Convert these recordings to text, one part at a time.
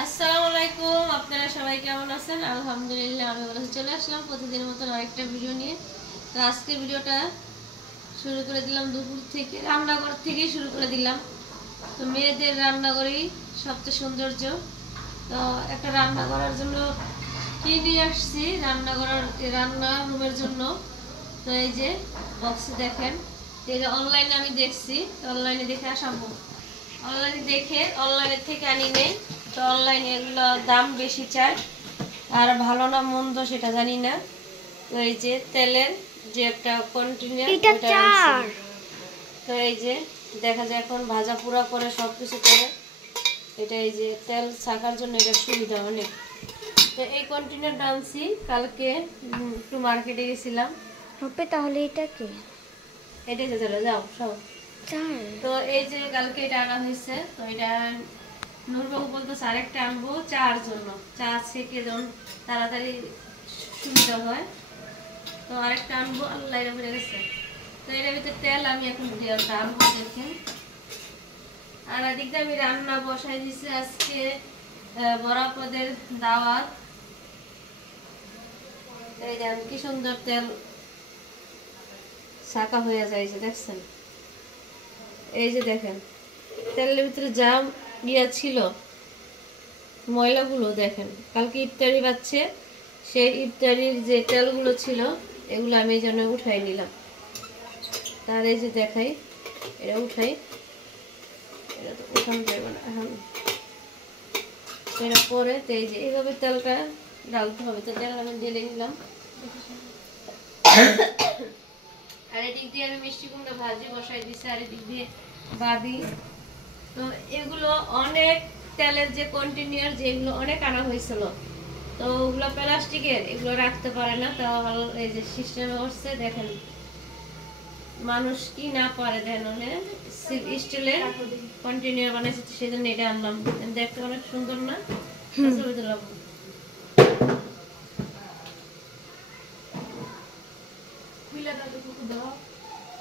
আসসালামু আলাইকুম, আপনারা সবাই কেমন আছেন? আলহামদুলিল্লাহ আমি ভালো আছি। চলে আসলাম প্রতিদিনের মতন আরেকটা ভিডিও নিয়ে। তো আজকের ভিডিওটা শুরু করে দিলাম দুপুর থেকে, রান্নাঘর থেকেই শুরু করে দিলাম। তো মেয়েদের রান্নাঘরেই সবচেয়ে সৌন্দর্য। তো একটা রান্না করার জন্য কি নিয়ে আসছি, রান্না রুমের জন্য। তো এই যে বক্সে দেখেন, এটা অনলাইনে আমি দেখছি, অনলাইনে দেখে আসাবো। অনলাইনের থেকে আনি নেই। তো অনলাইনে এগুলো দাম বেশি চায়, আর ভালো না মন্দ সেটা জানি না। তো এই যে তেলের যে একটা কন্টেনার, তো এই যে দেখা যায় এখন ভাজা পুরা করে সব কিছু করে, এটা এই যে তেল ছাকার জন্য এটা সুবিধা অনেক। তো এই কন্টেনারটা আনছি কালকে, একটু মার্কেটে গেছিলাম। তাহলে এটা কি? এটাই যে চলে যাও সব। তো এই যে কালকে এটা আনা হয়েছে। তো এটা নূরবাবু বলতেছে আরেকটা আনবো চার জন্য, চা ছেঁকে যেমন তাড়াতাড়ি সুবিধা হয়। তো আরেকটা আনবো, আল্লাহ এটা ভরে গেছে। তো এটার ভিতরে তেল আমি এখন আনবো দেখেন। আর এদিক দিয়ে আমি রান্না বসাই দিছি আজকে বরাপদের দাওয়াত। এই যে কি সুন্দর তেল ছাকা হয়ে যাইছে দেখছেন। এই যে দেখেন তেলের ভিতরে যা ইয়া ছিল, ময়লাগুলো দেখেন। কালকে ইফতারি বাচ্ছে, সেই ইফতারির যে তেলগুলো ছিল এগুলো আমি এই জন্য উঠাই নিলাম। তার এই যে দেখাই, এটা উঠাই, এটা তো উঠানো যাবে না এখন। এটা পরে তো এই যে এইভাবে তেলটা ডালতে হবে। তো তেল আমি ঢেলে নিলাম। আর এদিক দিয়ে আমি মিষ্টি কুমড়া ভাজি বসাই দিছি, আর এদিক দিয়ে বাদি। তো এগুলো অনেক তেলের যে কন্টেনার, যেগুলো অনেক আনা হয়েছিল, তো ওগুলো প্লাস্টিকের, এগুলো রাখতে পারে না। তো এই যে সিস্টেম হচ্ছে দেখেন, মানুষ কি না পারে দেন, স্টিলের কন্টেনার বানাইছে, সেই জন্য এটা আনলাম। দেখতে অনেক সুন্দর না? ছবি তুলাম।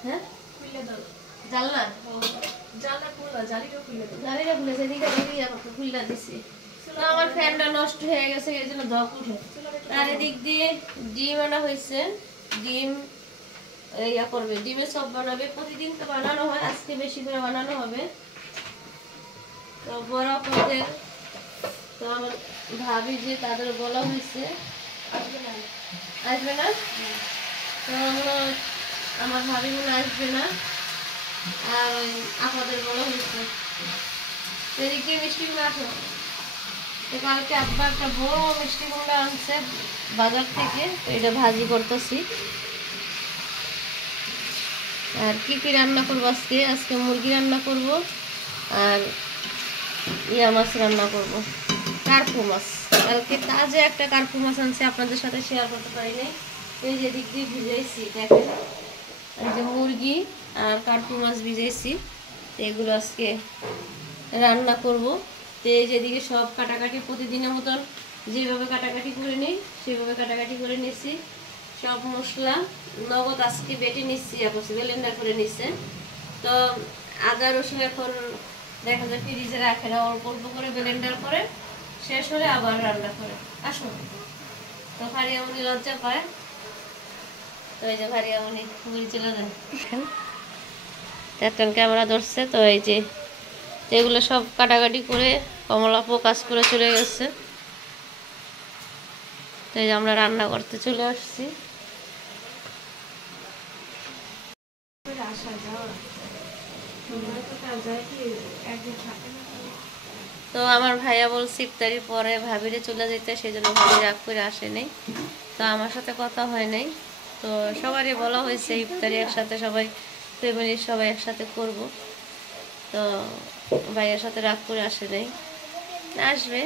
হ্যাঁ জানলা জালিটা খুলেছে, খুললা দিছি। তো আমার ফ্যানটা নষ্ট হয়ে গেছে, এই জন্য ধপ উঠে। আর এদিক দিয়ে ডিম আনা হয়েছে, ডিম ইয়া করবে, ডিমের সব বানাবে। প্রতিদিন তো বানানো হয়, আজকে বেশি করে বানানো হবে। তো বড় পদের, তো আমার ভাবি যে তাদের বলা হয়েছে আসবে না। তো আমার ভাবি মনে আসবে না, আর ওই আপনাদের বলা হয়েছে এদিকে মিষ্টি কুমড়া আসো। তো কালকে আব্বা একটা বড় মিষ্টি কুমড়া আনছে বাজার থেকে, তো এটা ভাজি করতেছি। আর কি কি রান্না করবো আজকে? আজকে মুরগি রান্না করব, আর ইয়া মাছ রান্না করব, কার্পু মাছ। কালকে তাজা একটা কার্পু মাছ আনছে, আপনাদের সাথে শেয়ার করতে পারি নাই। এই যে দিক দিয়ে ভিজাইছি দেখেন, এই যে মুরগি আর কার্পু মাছ ভিজাইছি। তো এগুলো আজকে রান্না করব। তো এই যেদিকে সব কাটাকাটি প্রতিদিনের মতন যেভাবে কাটাকাটি করে নিই সেভাবে কাটাকাটি করে নিচ্ছি। সব মশলা নগদ আজকে বেটে নিচ্ছি, ব্লেন্ডার করে নিচ্ছে। তো আদা রসুন এখন দেখা যায় ফ্রিজে রাখে না, অল্প অল্প করে ব্লেন্ডার করে শেষ হলে আবার রান্না করে আসুন। তো ভারিয়ামনি লজ্জা পায়, তো এই যে ভারিয়ামনি ঘুরে চলে যায়, একটা ক্যামেরা ধরছে। তো এই যে এগুলো সব কাটাকাটি করে কমলা কাজ করে চলে গেছে। তো এই যে আমরা রান্না করতে চলে আসছি। তো আমার ভাইয়া বলছে ইফতারির পরে ভাবিরে চলে যেতে, সেই জন্য ভাবি রাগ করে আসে নাই। তো আমার সাথে কথা হয় নাই। তো সবারই বলা হয়েছে ইফতারি একসাথে সবাই ফ্যামিলির সবাই একসাথে করব। তো ভাইয়ের সাথে রাগ করে আসে নাই, আসবে,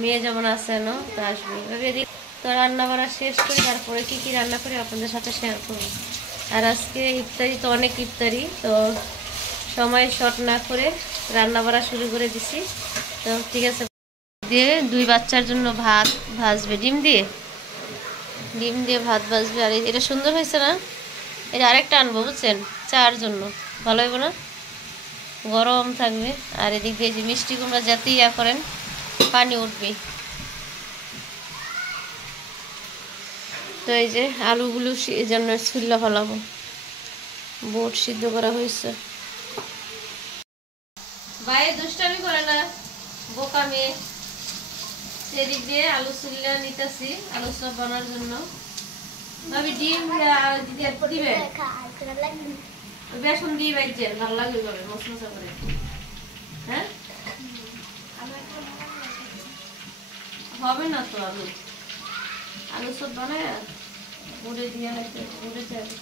মেয়ে যেমন আসে না তো আসবে। তো রান্না বাড়া শেষ করি, তারপরে কি কি রান্না করি আপনাদের সাথে শেয়ার করবো। আর আজকে ইফতারি তো অনেক ইফতারি, তো সময় শর্ট না করে রান্না বাড়া শুরু করে দিছি। তো ঠিক আছে, দিয়ে দুই বাচ্চার জন্য ভাত ভাজবে, ডিম দিয়ে ভাত ভাজবে। আর এটা সুন্দর হয়েছে না? এটা আরেকটা আনবো বুঝছেন, চার জন্য ভালো হইব না? গরম থাকবে। আর এদিক দিয়ে যে মিষ্টি কুমড়া যাতে ইয়া করেন পানি উঠবে। তো এই যে আলুগুলো এই জন্য ছুল্লা ফেলাবো, বুট সিদ্ধ করা হয়েছে। বাইরে দুষ্টামি করে না, বোকা মেয়ে। সেদিক দিয়ে আলু ছুল্লা নিতেছি আলু চপ বানার জন্য। ভাবি ডিম দিবে, বেসন দিয়ে বাইছে ভালো লাগবে করে মশমশা করে। হ্যাঁ হবে না তো, আলু চপ বানায় মুড়ে দিয়ে মুড়ে যাবে।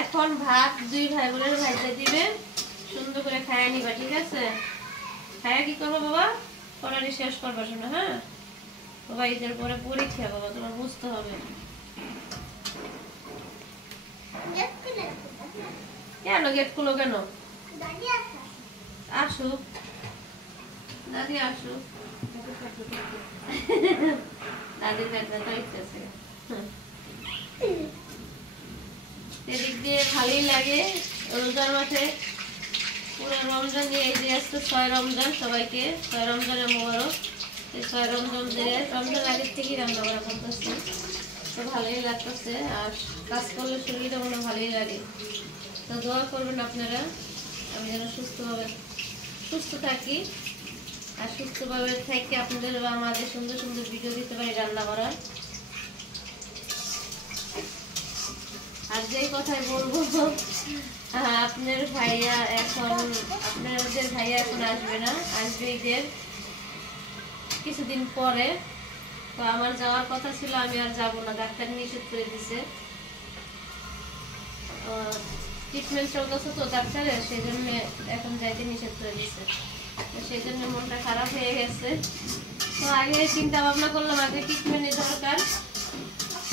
এখন ভাত দুই ভাই বোনের ভাইতে দিবে, সুন্দর করে খাইয়া নিবা, ঠিক আছে? খাইয়া কি করবো বাবা? পড়াটি শেষ করবা শোনো। হ্যাঁ বাবা, ঈদের পরে পরীক্ষা বাবা, তোমার বুঝতে হবে। কেন গেট খুলো কেন? আসুক দাদি, আসুক। দাদির পেট ব্যথা হইতেছে। এদিক দিয়ে ভালোই লাগে রোজার মাঠে পুরো রমজান দিয়ে। এই যে আজকে 6 রমজান, সবাইকে 6 রমজানের মোবারক। এই 6 রমজান দিয়ে রমজান আগের থেকেই রান্না করা করতেছি, তো ভালোই লাগতেছে। আর কাজ করলে শরীরটা মনে ভালোই লাগে। তো দোয়া করবেন আপনারা আমি যেন সুস্থ থাকি, আর সুস্থভাবে থেকে আপনাদের বা আমাদের সুন্দর সুন্দর ভিডিও দিতে পারি রান্না করার। আর যে কথাই বলবো, আপনাদের ভাইয়া এখন আসবে না, আসবে ঈদের কিছুদিন পরে। তো আমার যাওয়ার কথা ছিল, আমি আর যাবো না, ডাক্তার নিষেধ করে দিছে। ট্রিটমেন্ট চলতেছে তো ডাক্তারের, সেই জন্য এখন যাইতে নিষেধ করে দিছে। সেই জন্য মনটা খারাপ হয়ে গেছে। তো আগে চিন্তা ভাবনা করলাম আগে ট্রিটমেন্টের দরকার,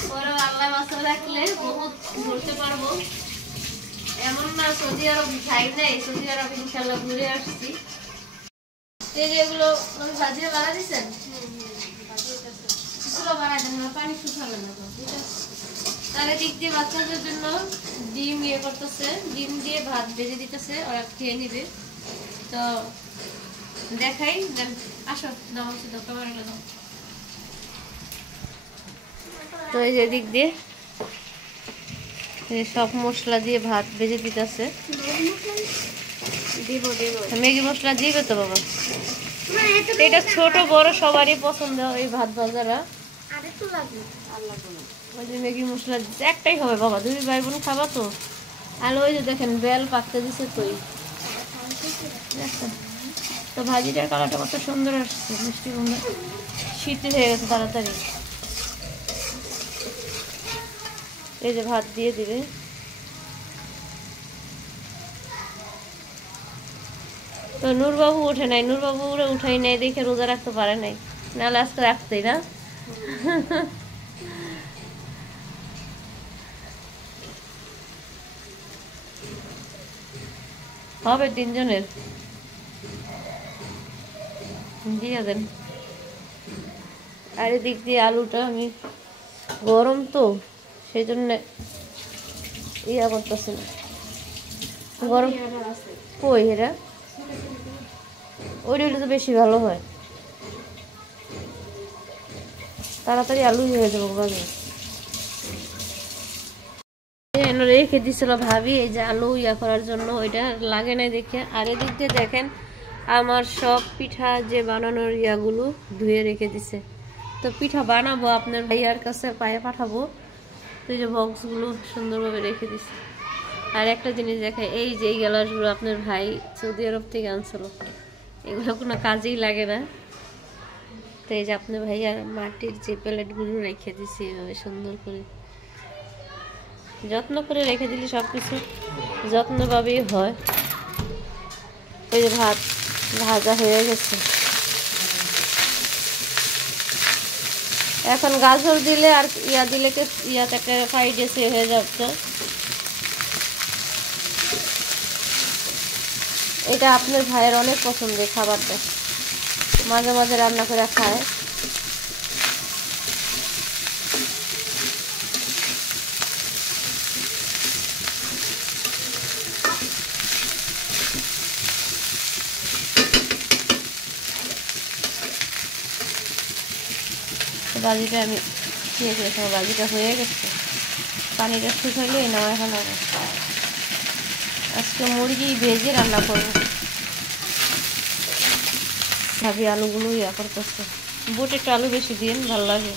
পরে আল্লাহ বাঁচা রাখলে বহুত ঘুরতে পারবো। এমন না সৌদি আরব যাই নাই, সৌদি আরব ইনশাল্লাহ ঘুরে আসছি। এই যে এগুলো ভাজিয়ে বাড়া দিচ্ছেন, বাড়াই দেন, পানি শুকাবে না তো, ঠিক আছে? তাহলে দিক দিয়ে বাচ্চাদের জন্য ডিম করতেছে, ডিম দিয়ে ভাত ভেজে দিতেছে, ওরা খেয়ে নিবে। তো দেখাই দেন, আসো দাও ক্যামেরাটা দাও। তো এই যে দিক দিয়ে সব মশলা দিয়ে ভাত ভেজে দিতেছে। ম্যাগি মশলা দিবে তো বাবা, এটা ছোট বড় সবারই পছন্দ এই ভাত ভাজারা। ওই যে ম্যাগি মশলা দিচ্ছে, একটাই হবে বাবা, 2 ভাই বোন খাবা তো। আর ওই যে দেখেন বেল পাকতে দিছে তুই, তো ভাজিটার কালারটা কত সুন্দর আসছে, মিষ্টি গন্ধ, শীত হয়ে গেছে তাড়াতাড়ি। এই যে ভাত দিয়ে দিবে। তো নূরবাবু ওঠে নাই, নূরবাবু উঠাই নাই দেখে রোজা রাখতে পারে নাই, নাহলে আজকে রাখতেই না। হবে 3 জনের দিয়ে দেন। আর এদিক দিয়ে আলুটা আমি গরম তো সেই জন্য করতেছি না, গরম কই এরা, ওইটা তো বেশি ভালো হয়, তাড়াতাড়ি আলু হয়ে যাবো ভাবি। রেখে দিছিল ভাবি এই যে আলু করার জন্য, ওইটা লাগে না দেখে। আর এদিক দিয়ে দেখেন আমার সব পিঠা যে বানানোর ইয়াগুলো ধুয়ে রেখে দিছে। তো পিঠা বানাবো, আপনার ভাইয়ার কাছে পায়ে পাঠাবো। তো এই যে বক্সগুলো সুন্দরভাবে রেখে দিছে। আর একটা জিনিস দেখে, এই যে এই গ্লাসগুলো আপনার ভাই সৌদি আরব থেকে আনছিল, এগুলো কোনো কাজেই লাগে না। তো এই যে আপনার ভাইয়ার মাটির যে প্লেটগুলো রেখে দিছে এভাবে সুন্দর করে, যত্ন করে রেখে দিলে সবকিছু যত্নভাবেই হয়। ওই যে ভাত ভাজা হয়ে গেছে, এখন গাজর দিলে আর দিলে একটা ফ্রাইড রাইস হয়ে যাচ্ছে। এটা আপনার ভাইয়ের অনেক পছন্দের খাবারটা, মাঝে মাঝে রান্না করে খায়। ভাজিটা আমি দিয়ে দিয়েছি, ভাজিটা হয়ে গেছে, পানিটা শুকাইলে নামায় ফেলাবো। আজকে মুরগি ভেজে রান্না করবো। ভাবি আলুগুলো ইয়া করতেছে, বুট একটু আলু বেশি দিন, ভালো লাগে।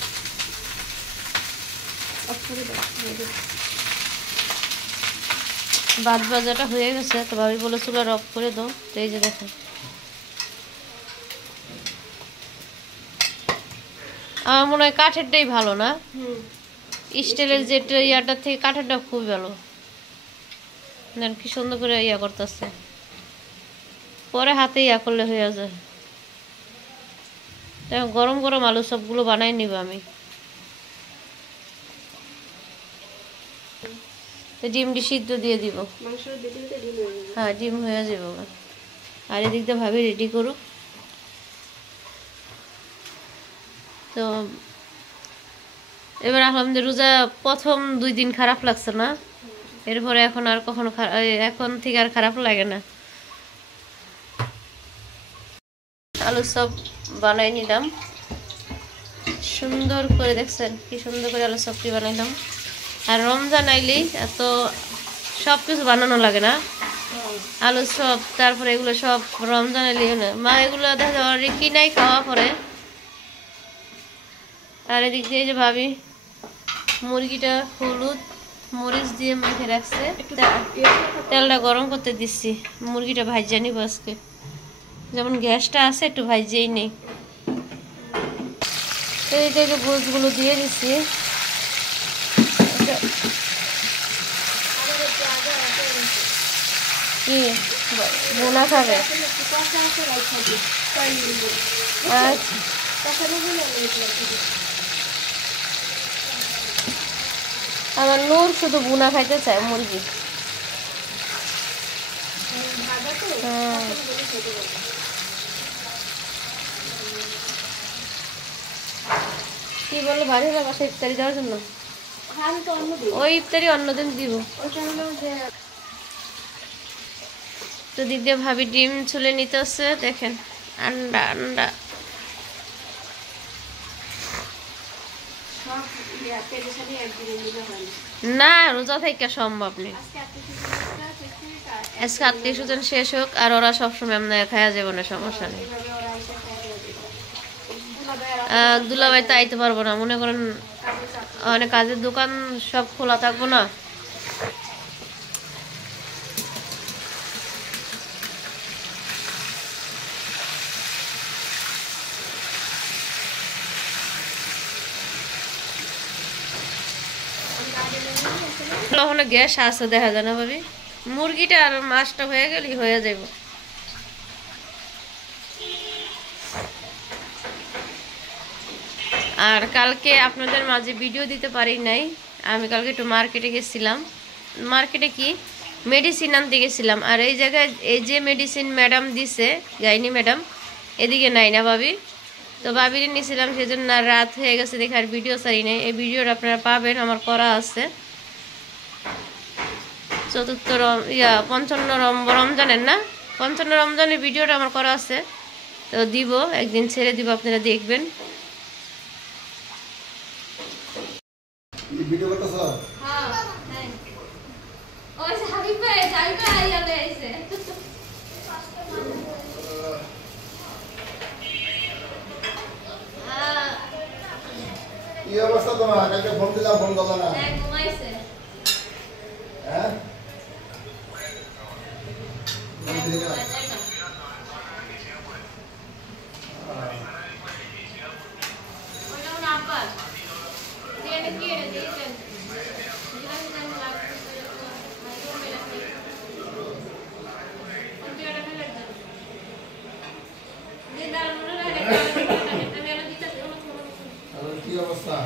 ভাত ভাজাটা হয়ে গেছে, তো ভাবি বলে চুলার অফ করে দাও। তো এই যে দেখো, আমার মনে হয় কাঠেরটাই ভালো না, স্টিলের যেটা ইয়াটার থেকে কাঠেরটা খুবই ভালো। দেন কি সুন্দর করে ইয়া করতেছে, পরে হাতে ইয়া করলে হয়ে যায়। গরম গরম আলু সবগুলো বানাই নিব আমি। ডিমটি সিদ্ধ দিয়ে দিব, হ্যাঁ ডিম হয়ে যাবে। আর এদিক দিয়ে ভাবি রেডি করুক। তো এবার আলহামদুলিল্লাহ রোজা প্রথম 2 দিন খারাপ লাগছে না, এরপরে এখন আর কখনো এখন থেকে আর খারাপ লাগে না। আলু সব বানাই নিলাম সুন্দর করে, দেখছেন কি সুন্দর করে আলু সবটি বানাইলাম। আর রমজান আইলেই এত সব কিছু বানানো লাগে না, আলু সব, তারপরে এগুলো সব রমজান আইলেই মা এগুলো দেখা যায় কিনাই খাওয়া পরে। আর এদিক দিয়ে যে ভাবি মুরগিটা হলুদ মরিচ দিয়ে মেখে রাখছে, তেলটা গরম করতে দিচ্ছি, মুরগিটা ভাজিয়ে নিব আজকে। যেমন গ্যাসটা আছে একটু ভাজিয়েই নেই। এই থেকে গোছগুলো দিয়ে দিচ্ছি। কি বোনা খাবে? আমার নূর শুধু বুনা খাইতে চায় মুরগি। কি বলো বাড়ি হবে বাসায় ইফতারি দেওয়ার জন্য? ওই ইফতারি অন্যদিন দিব। তো দিক দিয়ে ভাবি ডিম ছুলে নিতে হচ্ছে, দেখেন আন্ডা আন্ডা। না রোজা থেকে সম্ভব নেই, আজকে আত্মীয় স্বজন শেষ হোক, আর ওরা সবসময় এমনি খাওয়া যাবে না, সমস্যা নেই। দুলাভাই তো আইতে পারবো না, মনে করেন অনেক কাজের দোকান সব খোলা থাকবো না। ওখানে গ্যাস আছে দেখা যায় না ভাবি, মুরগিটা আর মাছটা হয়ে গেলেই হয়ে যাব। আর কালকে আপনাদের মাঝে ভিডিও দিতে পারি নাই, আমি কালকে একটু মার্কেটে গেছিলাম। মার্কেটে কি মেডিসিন আনতে গেছিলাম, আর এই জায়গায় এই যে মেডিসিন ম্যাডাম দিছে গাইনি ম্যাডাম, এদিকে নাই না ভাবি। তো ভাবিরে নিয়েছিলাম, সেজন্য রাত হয়ে গেছে দেখে আর ভিডিও ছাড়ি নাই। এই ভিডিওটা আপনারা পাবেন, আমার করা আছে। চতুর্থ পঞ্চান্ন রমজানের না, 55 রমজানের ভিডিওটা আমার করা আছে, তো দিব একদিন ছেড়ে দিব, আপনারা দেখবেন। কি অবস্থা তোমার? কালকে ফোন দিলাম, ফোন করলো না। ঘুমাইছে। হ্যাঁ কি অবস্থা?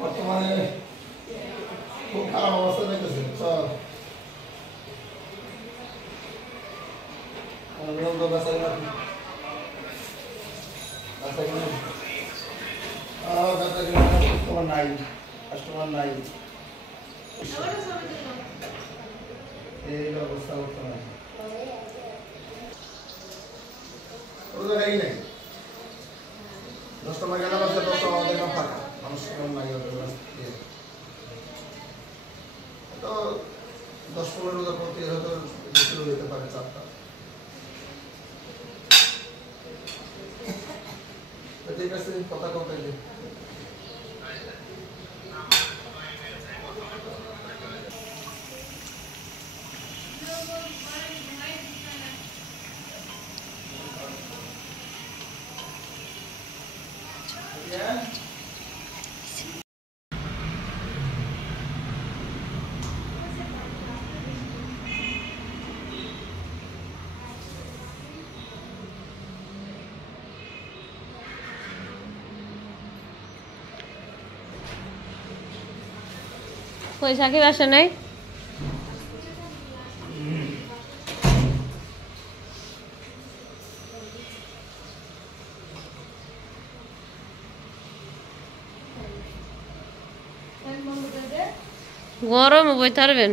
বর্তমানে খুব খারাপ অবস্থা দেখতেছে। কাস্টমার নাই, কাস্টমার নাই, এই অবস্থা বর্তমানে। তো জায়গায় নাই 10টা গেলে বাসে 10টা আমাদের না ফাঁকা মানুষ কেমন নাই তো 10-15 টা প্রতি হয়তো শুরু হতে পারে 4টা ঠিক আছে কথা কথা দিই কই সাকিব আসে নাই গরম বইতে পারবেন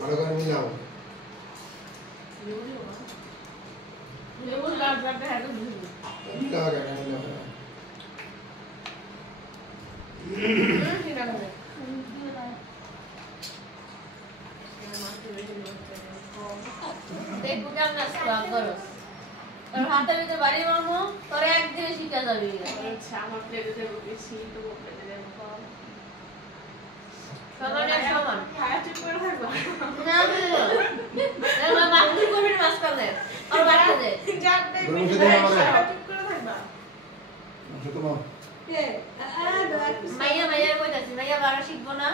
ভালো করে মিলাও দেখো কেমন আছে করস তোর হাতে ভিতরে বাড়ি মামু তোর একদিনে শিখা যাবে আচ্ছা আমার প্লেটে দেবো বেশি তো প্লেটে দেবো সমান এক সমান খায়া চুপ করে থাকবো না না বাকি কোভিড মাস করে আর বাড়া দে যাক দেখবি খায়া চুপ করে থাকবা শুধু মা কে মাইয়া মাইয়া কইতাছি মাইয়া বাড়া শিখবো না